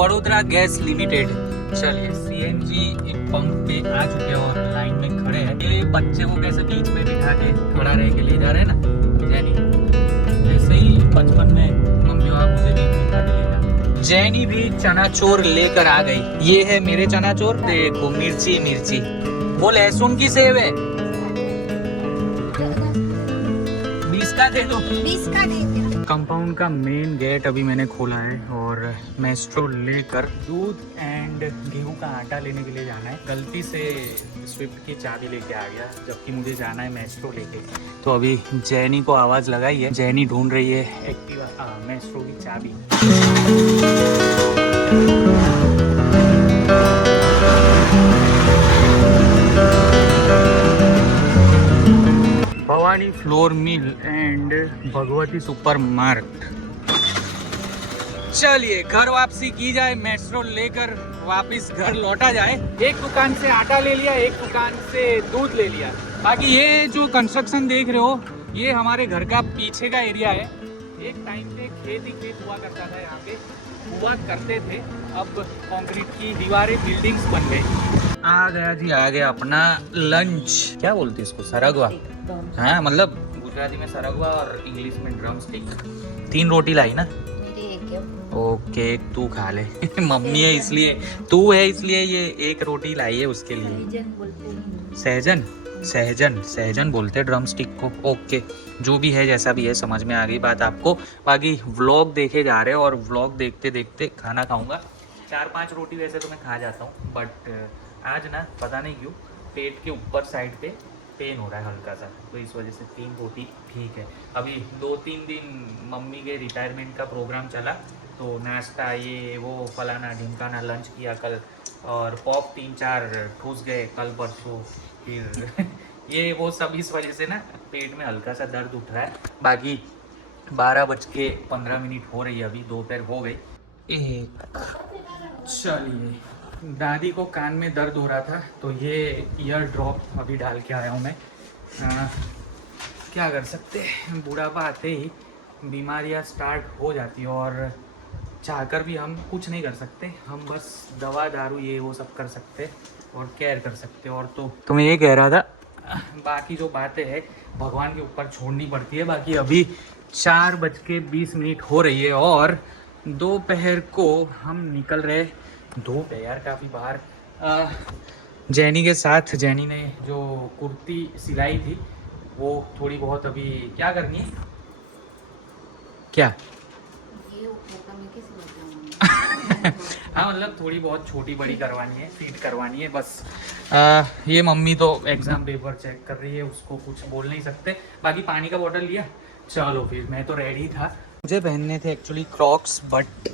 Vadodara gas limited. चलिए CNG एक pump पे आ चुके हैं और लाइन में खड़े हैं। ये बच्चे को कैसे बीच में बिठा के खड़ा रह के ले जा रहे हैं ना जैनी, ऐसे ही बचपन में मम्मी पापा मुझे भी बिठा के ले जा। जैनी भी चनाचोर लेकर आ गई। ये है मेरे चनाचोर, देखो मिर्ची मिर्ची, वो लहसुन की सेव है। 20 का दे दो। 20 का दे दो। कंपाउंड का मेन गेट अभी मैंने खोला है और मेस्ट्रो लेकर दूध एंड गेहूं का आटा लेने के लिए जाना है। गलती से स्विफ्ट की चाबी लेके आ गया, जबकि मुझे जाना है मेस्ट्रो लेके। तो अभी जैनी को आवाज़ लगाई है, जैनी ढूंढ रही है एक्टिवा मेस्ट्रो की चाबी। Bhavani flour mill and Bhagwati super mart. चलिए घर वापसी की जाए, मेट्रो लेकर वापस घर लौटा जाए। एक दुकान से आटा ले लिया, एक दुकान से दूध ले लिया। बाकी ये जो कंस्ट्रक्शन देख रहे हो, ये हमारे घर का पीछे का एरिया है। एक टाइम पे खेत ही खेत हुआ करता था, यहाँ पे हुआ करते थे। अब कंक्रीट की दीवारें, बिल्डिंग्स बन गई। आ गया जी, आ गया अपना लंच। क्या बोलते हैं इसको, सरगवा? हाँ, मतलब गुजराती में सरगवा और इंग्लिश में ड्रम स्टिक। 3 रोटी लाई ना? ओके, तू खा ले। मम्मी है इसलिए, तू है इसलिए ये 1 रोटी लाई है उसके लिए। सहजन सहजन सहजन बोलते ड्रम स्टिक को। ओके, जो भी है जैसा भी है, समझ में आ गई बात आपको। बाकी व्लॉग देखे जा रहे हैं और व्लॉग देखते देखते खाना खाऊंगा। 4-5 रोटी वैसे तो मैं खा जाता हूँ, बट आज ना पता नहीं क्यों पेट के ऊपर साइड पे पेन हो रहा है हल्का सा, तो इस वजह से 3 रोटी ठीक है। अभी 2-3 दिन मम्मी के रिटायरमेंट का प्रोग्राम चला, तो नाश्ता ये वो फलाना ढिमकाना लंच किया कल, और पॉप 3-4 ठूस गए कल परसों, फिर ये वो सब, इस वजह से ना पेट में हल्का सा दर्द उठ रहा है। बाकी 12:15 हो रही है, अभी दोपहर हो गई। चलिए, दादी को कान में दर्द हो रहा था, तो ये ईयर ड्रॉप अभी डाल के आया हूँ मैं। क्या कर सकते हैं, बुढ़ापा आते ही बीमारियाँ स्टार्ट हो जाती है और चाहकर भी हम कुछ नहीं कर सकते। हम बस दवा दारू ये वो सब कर सकते और केयर कर सकते। और तो मैं ये कह रहा था, बाकी जो बातें हैं भगवान के ऊपर छोड़नी पड़ती है। बाकी अभी 4:20 हो रही है और दोपहर को हम निकल रहे। धूप है यार काफ़ी बाहर। जैनी के साथ, जैनी ने जो कुर्ती सिलाई थी वो थोड़ी बहुत अभी क्या करनी है, क्या हाँ, मतलब थोड़ी बहुत छोटी बड़ी करवानी है, फीट करवानी है बस। ये मम्मी तो एग्ज़ाम पेपर चेक कर रही है, उसको कुछ बोल नहीं सकते। बाकी पानी का बोतल लिया। चलो फिर, मैं तो रेडी था। मुझे पहनने थे एक्चुअली क्रॉक्स, बट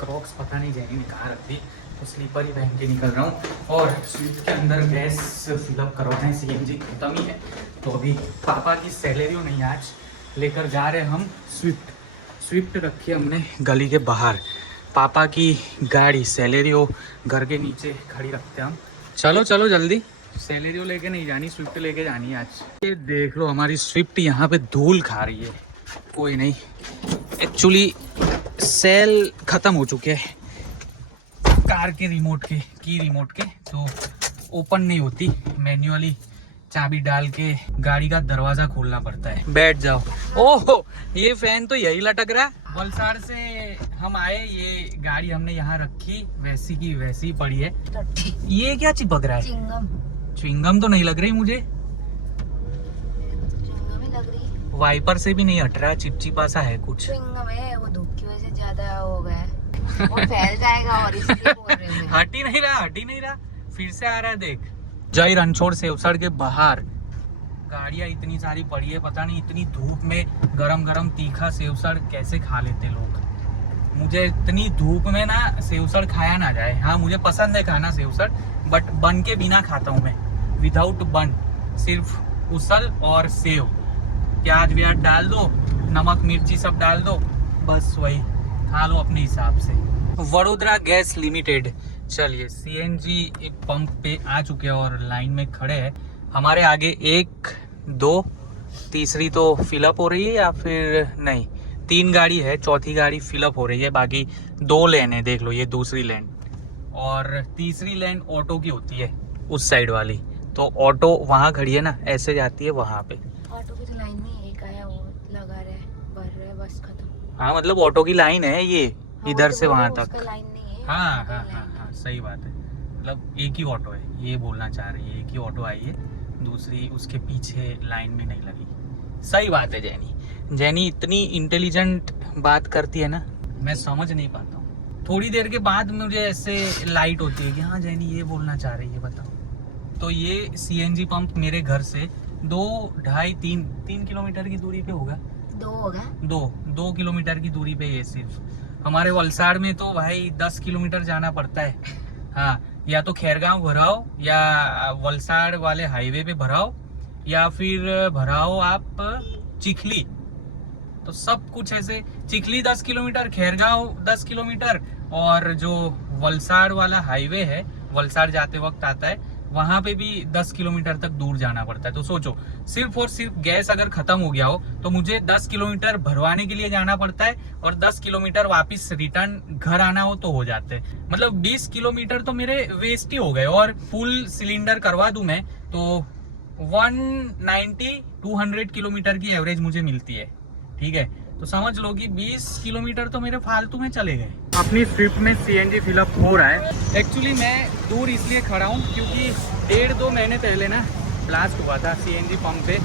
क्रॉक्स पता नहीं जैनी ने कहाँ रख दी, तो स्लीपर ही पहन के निकल रहा हूँ। और स्विफ्ट के अंदर गैस फिलअप करवाना है, सीएनजी खत्म ही है। तो अभी पापा की सैलरी नहीं, आज लेकर जा रहे हैं हम स्विफ्ट रखी है हमने गली के बाहर। पापा की गाड़ी सैलरियो घर के नीचे खड़ी रखते हैं हम। चलो चलो जल्दी, सैलरियो लेके नहीं जानी, स्विफ्ट लेके जानी है आज। ये देख लो हमारी स्विफ्ट यहाँ पे धूल खा रही है। कोई नहीं, एक्चुअली सेल ख़त्म हो चुके हैं कार के रिमोट के, तो ओपन नहीं होती, मैन्युअली चाबी डाल के गाड़ी का दरवाजा खोलना पड़ता है। बैठ जाओ। ओह, ये फैन तो यही लटक रहा है। वलसाड़ से हम आए, ये गाड़ी हमने यहाँ रखी, वैसी की वैसी पड़ी है। ये क्या चिपक रहा है? च्युइंगम तो नहीं लग रही मुझे, वाइपर से भी नहीं हट रहा, चिपचिपा सा है कुछ। है, वो धूप की वजह से ज्यादा हो गया है, वो फैल जाएगा और इसलिए बोल रही हूं मैं। हट ही नहीं रहा, फिर से आ रहा है देख। जय रणछोड़ सेवसड़ के बाहर गाड़ियां इतनी सारी पड़ी है, पता नहीं इतनी धूप में गरम गरम तीखा सेवसड़ कैसे खा लेते लोग। मुझे इतनी धूप में ना सेवसड़ खाया ना जाए। हाँ, मुझे पसंद है खाना सेवसड़, बट बन के बिना खाता हूँ मैं, विदाउट बन, सिर्फ उसल और सेव, प्याज व्याज डाल दो, नमक मिर्ची सब डाल दो, बस वही खा लो अपने हिसाब से। Vadodara gas limited. चलिए, सीएनजी एक पंप पे आ चुके हैं और लाइन में खड़े हैं। हमारे आगे 1, 2, तीसरी तो फिलअप हो रही है या फिर नहीं, 3 गाड़ी है, चौथी गाड़ी फिलअप हो रही है, बाकी 2 लेन है। देख लो ये दूसरी लेन, और तीसरी लेन ऑटो की होती है उस साइड वाली। तो ऑटो वहाँ खड़ी है ना, ऐसे जाती है वहाँ पे। ऑटो की तो लाइन नहीं है, एक आया वो लगा रहा है, भर रहा है, बस खत्म। हाँ मतलब ऑटो की लाइन है ये, इधर से वहाँ तक। उसका लाइन नहीं है। हाँ हाँ हाँ हाँ, सही बात है। मतलब एक ही ऑटो है, ये बोलना चाह रही है, एक ही ऑटो आई है, दूसरी उसके पीछे लाइन में नहीं लगी। सही बात है जैनी। जैनी इतनी इंटेलिजेंट बात करती है ना, मैं समझ नहीं पाता हूँ। थोड़ी देर के बाद मुझे ऐसे लाइट होती है कि हाँ जैनी ये बोलना चाह रही है, बताओ। तो ये सीएनजी पंप मेरे घर से 2-2.5-3 किलोमीटर की दूरी पे होगा। 2 होगा। 2 किलोमीटर की दूरी पे ये सिर्फ। हमारे वलसाड़ में तो भाई 10 किलोमीटर जाना पड़ता है। हाँ, या तो खैरगांव भराओ, या वलसाड़ वाले हाईवे पे भराओ, या फिर भराओ आप चिखली। तो सब कुछ ऐसे, चिखली 10 किलोमीटर, खैरगांव 10 किलोमीटर, और जो वलसाड़ वाला हाईवे है, वलसाड़ जाते वक्त आता है, वहां पे भी 10 किलोमीटर तक दूर जाना पड़ता है। तो सोचो, सिर्फ और सिर्फ गैस अगर खत्म हो गया हो तो मुझे 10 किलोमीटर भरवाने के लिए जाना पड़ता है, और 10 किलोमीटर वापस रिटर्न घर आना हो तो हो जाते हैं। मतलब 20 किलोमीटर तो मेरे वेस्ट ही हो गए। और फुल सिलेंडर करवा दूं मैं तो 190-200 किलोमीटर की एवरेज मुझे मिलती है। ठीक है, तो समझ लो कि 20 किलोमीटर तो मेरे फालतू में चले गए। अपनी स्विफ्ट में सीएनजी फिलअप हो रहा है। एक्चुअली मैं दूर इसलिए खड़ा हूँ क्योंकि 1.5-2 महीने पहले ना ब्लास्ट हुआ था सीएनजी पंप पे,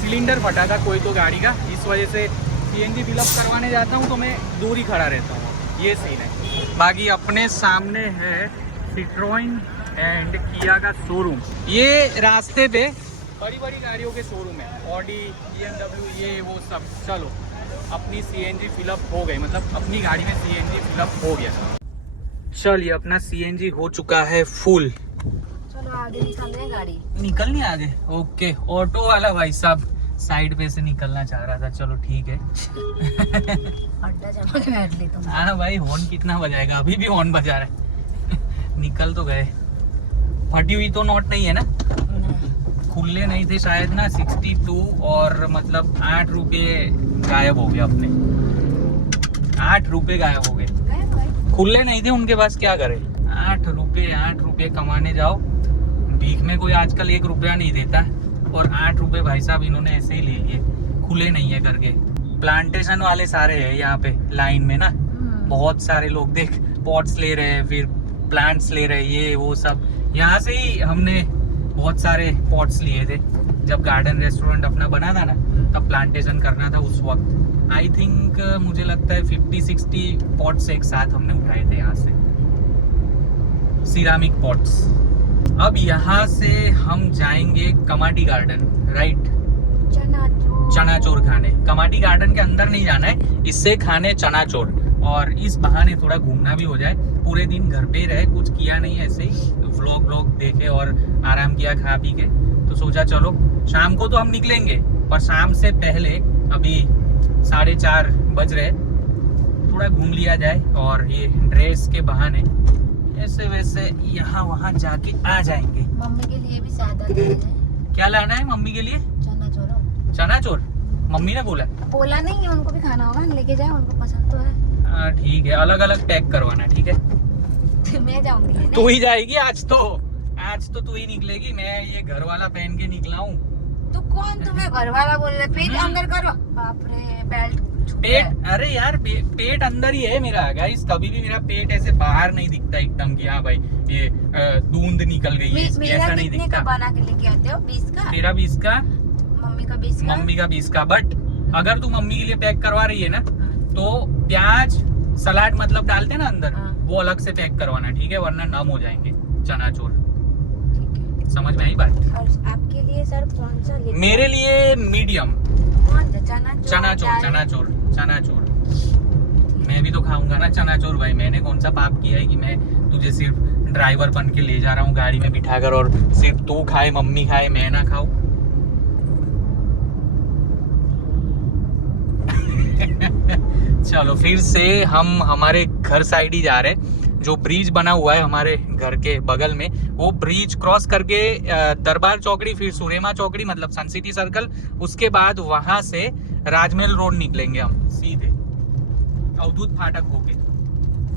सिलेंडर फटा था कोई तो गाड़ी का। इस वजह से सीएनजी फिलअप करवाने जाता हूँ तो मैं दूर ही खड़ा रहता हूँ। ये सीन है। बाकी अपने सामने है सिट्रोइन एंड किया का शोरूम। ये रास्ते पे बड़ी बड़ी गाड़ियों के शोरूम है, ऑडी, BMW, ये वो सब। चलो अपनी सीएनजी फिलअप हो गई, मतलब अपनी गाड़ी में सीएनजी फिलअप हो गया। चलिए अपना सीएनजी हो चुका है फुल। चलो आगे निकल रहे हैं, गाड़ी निकलनी आगे। ओके, ऑटो वाला भाई साहब साइड पे से निकलना चाह रहा था। चलो ठीक है। अड्डा जमा के बैठ ली तुम। हाँ भाई, हॉर्न कितना बजाएगा, अभी भी हॉर्न बजा रहा है। निकल तो गए। फटी हुई तो नोट नहीं है ना? खुले नहीं थे शायद ना, 62, और मतलब 8 रुपये गायब हो गए अपने। 8 रुपये गायब हो गए। खुले नहीं थे उनके पास, क्या करे। 8 रुपये कमाने जाओ, भीख में कोई आजकल 1 रुपया नहीं देता, और 8 रुपये भाई साहब इन्होंने ऐसे ही ले लिए, खुले नहीं है करके। प्लांटेशन वाले सारे हैं यहाँ पे लाइन में ना, बहुत सारे लोग देख पॉट्स ले रहे हैं, फिर प्लांट्स ले रहे हैं, ये वो सब। यहाँ से ही हमने बहुत सारे पॉट्स लिए थे जब गार्डन रेस्टोरेंट अपना बना था ना, तब प्लांटेशन करना था उस वक्त। आई थिंक मुझे लगता है 50-60 पॉट्स एक साथ हमने उठाए थे यहाँ से, सिरामिक पॉट्स। अब यहाँ से हम जाएंगे कमाटी गार्डन, राइट? चनाचोर खाने। कमाटी गार्डन के अंदर नहीं जाना है, इससे खाने चनाचोर, और इस बहाने थोड़ा घूमना भी हो जाए। पूरे दिन घर पे रहे, कुछ किया नहीं, ऐसे ही व्लॉग देखे और आराम किया खा पी के। तो सोचा चलो शाम को तो हम निकलेंगे, पर शाम से पहले अभी 4:30 बज रहे, थोड़ा घूम लिया जाए, और ये ड्रेस के बहाने ऐसे वैसे यहाँ वहाँ जाके आ जाएंगे। मम्मी के लिए भी सादा दे दें। क्या लाना है मम्मी के लिए? चनाचोर मम्मी ने बोला नहीं है, उनको भी खाना होगा, लेके जाए, उनको पसंद तो है। हाँ ठीक है, अलग अलग पैक करवाना, ठीक है? मैं जाऊंगी। तू ही जाएगी आज तो तू ही निकलेगी। मैं ये घर वाला पहन के निकला हूँ। तो कौन तुम्हें घर वाला बोल रहे? पेट अंदर करो। बाप रे, बेल्ट पेट, अरे यार पेट अंदर ही है मेरा गाइस। कभी भी मेरा पेट ऐसे बाहर नहीं दिखता एकदम कि हाँ भाई ये दूंद निकल गई है, ऐसा नहीं दिखता। बना के लेके आते हो? 20 का? तेरा 20 का, मम्मी का 20 का। बट अगर तू मम्मी के लिए पैक करवा रही है ना, तो प्याज सलाद मतलब डालते ना अंदर, वो अलग से पैक करवाना, ठीक है? वरना नम हो जाएंगे चनाचोर। समझ में आई बात? और आपके लिए सर कौन सा? मेरे लिए मीडियम। कौन सा? चनाचोर। मैं भी तो खाऊंगा ना चनाचोर भाई। मैंने कौन सा पाप किया है कि मैं तुझे सिर्फ ड्राइवर बन के ले जा रहा हूँ गाड़ी में बिठाकर, और सिर्फ तू खाए, मम्मी खाए, मैं ना खाऊं। चलो फिर से हम हमारे घर साइड ही जा रहे हैं। जो ब्रिज बना हुआ है हमारे घर के बगल में, वो ब्रिज क्रॉस करके दरबार चौकड़ी, फिर सुरेमा चौकड़ी मतलब सन सिटी सर्कल, उसके बाद वहां से राजमहल रोड निकलेंगे हम सीधे। अवधूत फाटक होके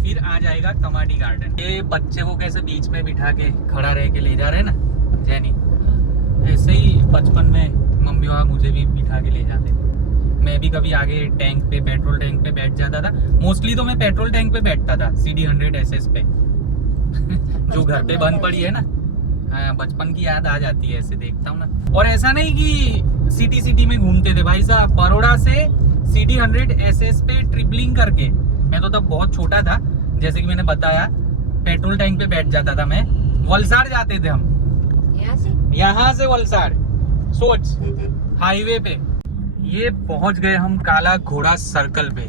फिर आ जाएगा कमाटी गार्डन। ये बच्चे को कैसे बीच में बिठा के खड़ा रह के ले जा रहे हैं ना जैनी, ऐसे ही बचपन में मम्मी पापा मुझे भी बिठा के ले जाते थे। मैं भी कभी आगे टैंक पे, पेट्रोल टैंक पे बैठ जाता था। मोस्टली तो मैं पेट्रोल टैंक पे बैठता था, CD 100 SS पे जो घर पे बंद पड़ी है ना। हाँ, बचपन की याद आ जाती है, ऐसे देखता हूँ ना। और ऐसा नहीं कि सिटी में घूमते थे भाई साहब, बड़ौदा से CD 100 SS पे ट्रिपलिंग करके, मैं तो तब बहुत छोटा था, जैसे कि मैंने बताया, पेट्रोल टैंक पे बैठ जाता था मैं। वलसाड़ जाते थे हम, यहाँ से वलसाड़, सोच हाईवे पे। ये पहुंच गए हम काला घोड़ा सर्कल पे।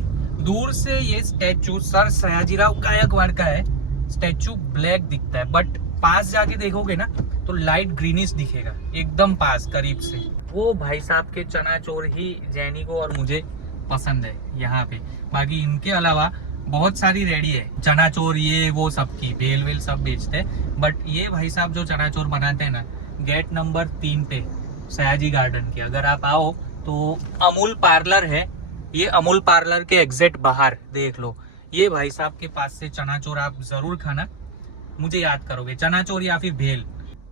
दूर से ये स्टैचू सर सयाजीराव गायकवाड़ का है। स्टैचू ब्लैक दिखता है, बट पास जाके देखोगे ना तो लाइट ग्रीनिश दिखेगा, एकदम पास करीब से। वो भाई साहब के चनाचोर ही जैनी को और मुझे पसंद है यहाँ पे। बाकी इनके अलावा बहुत सारी रेडी है चनाचोर, ये वो सबकी भेल वेल सब बेचते हैं। बट ये भाई साहब जो चनाचोर बनाते हैं ना, गेट नंबर 3 पे सयाजी गार्डन के अगर आप आओ तो अमूल पार्लर है। ये अमूल पार्लर के एग्जैक्ट बाहर देख लो, ये भाई साहब के पास से चनाचोर आप जरूर खाना, मुझे याद करोगे, चनाचोर या फिर भेल।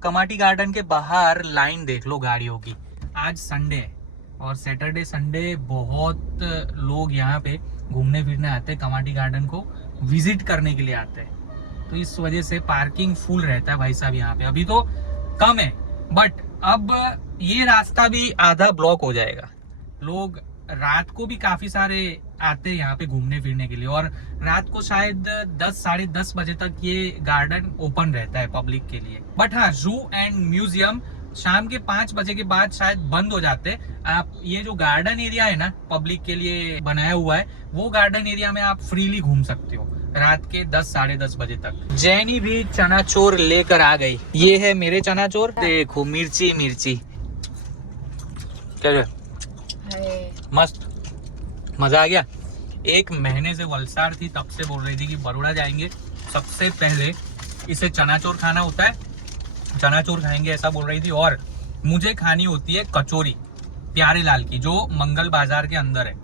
कमाटी गार्डन के बाहर लाइन देख लो गाड़ियों की। आज संडे है और सैटरडे संडे बहुत लोग यहाँ पे घूमने फिरने आते हैं, कमाटी गार्डन को विजिट करने के लिए आते हैं, तो इस वजह से पार्किंग फुल रहता है भाई साहब यहाँ पे। अभी तो कम है, बट अब ये रास्ता भी आधा ब्लॉक हो जाएगा। लोग रात को भी काफी सारे आते हैं यहाँ पे घूमने फिरने के लिए, और रात को शायद 10 साढ़े 10 बजे तक ये गार्डन ओपन रहता है पब्लिक के लिए। बट हाँ, जू एंड म्यूजियम शाम के 5 बजे के बाद शायद बंद हो जाते हैं। आप ये जो गार्डन एरिया है ना पब्लिक के लिए बनाया हुआ है, वो गार्डन एरिया में आप फ्रीली घूम सकते हो रात के 10 साढ़े 10 बजे तक। जैनी भी चनाचोर लेकर आ गई। ये है मेरे चनाचोर, देखो मिर्ची मिर्ची, क्या मस्त, मजा आ गया। 1 महीने से वलसाड़ थी, तब से बोल रही थी कि बड़ौदा जाएंगे, सबसे पहले इसे चनाचोर खाना होता है, चनाचोर खाएंगे ऐसा बोल रही थी। और मुझे खानी होती है कचौरी प्यारे लाल की, जो मंगल बाजार के अंदर है,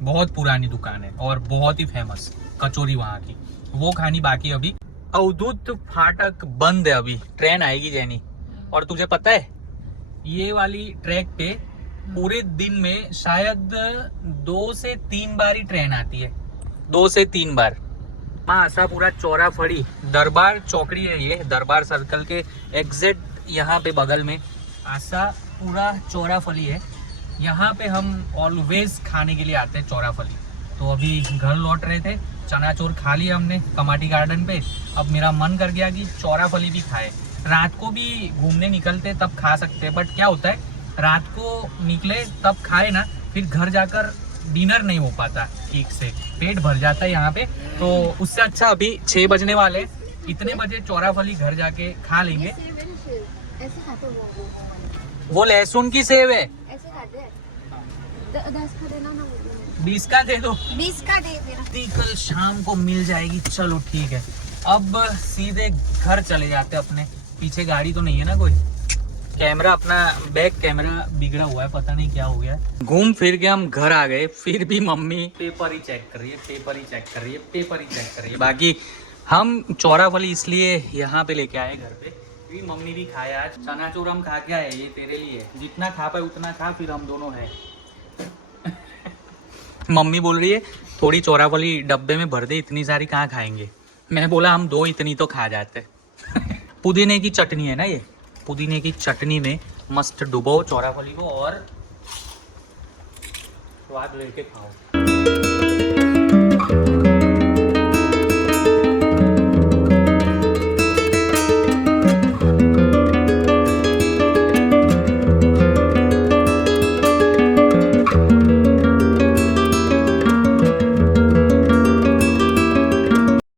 बहुत पुरानी दुकान है और बहुत ही फेमस कचौरी वहाँ की, वो खानी बाकी। अभी अवधूत फाटक बंद है, अभी ट्रेन आएगी जैनी। और तुझे पता है ये वाली ट्रैक पे पूरे दिन में शायद 2 से 3 बार ही ट्रेन आती है, 2 से 3 बार। आशापुरा चौरा फड़ी दरबार चौकड़ी है, ये दरबार सर्कल के एग्जैक्ट यहाँ पे बगल में आशापुरा चौरा फली है। यहाँ पे हम ऑलवेज खाने के लिए आते हैं चौरा फली। तो अभी घर लौट रहे थे, चनाचोर खा लिया हमने कमाटी गार्डन पे। अब मेरा मन कर गया कि चौरा फली भी खाए। रात को भी घूमने निकलते तब खा सकते हैं, बट क्या होता है रात को निकले तब खाए ना, फिर घर जाकर डिनर नहीं हो पाता ठीक से, पेट भर जाता है यहाँ पे। तो उससे अच्छा अभी 6 बजने वाले, इतने बजे चौराफली घर जाके खा लेंगे। ऐसे खाते वो लहसुन की सेव है, ऐसे खाते 10 का देना ना, 20 का दे दो, 20 का दे देना। कल शाम को मिल जाएगी। चलो ठीक है, अब सीधे घर चले जाते अपने। पीछे गाड़ी तो नहीं है ना कोई। कैमरा, अपना बैक कैमरा बिगड़ा हुआ है, पता नहीं क्या हो गया। घूम फिर के हम घर आ गए, फिर भी मम्मी पेपर ही चेक कर रही है, पेपर ही चेक कर रही है, पेपर ही चेक कर रही है। बाकी हम चौराफली इसलिए यहाँ पे लेके आए घर पे, क्योंकि मम्मी भी खाए आज। चनाचूर हम खा के आए, ये तेरे लिए, जितना खा पाए उतना खा, फिर हम दोनों है। मम्मी बोल रही है थोड़ी चौराफली डब्बे में भर दे, इतनी सारी कहाँ खाएंगे। मैं बोला हम 2 इतनी तो खा जाते। पुदीने की चटनी है ना ये, पुदीने की चटनी में मस्त डुबो चौराफली को और स्वाद लेके खाओ।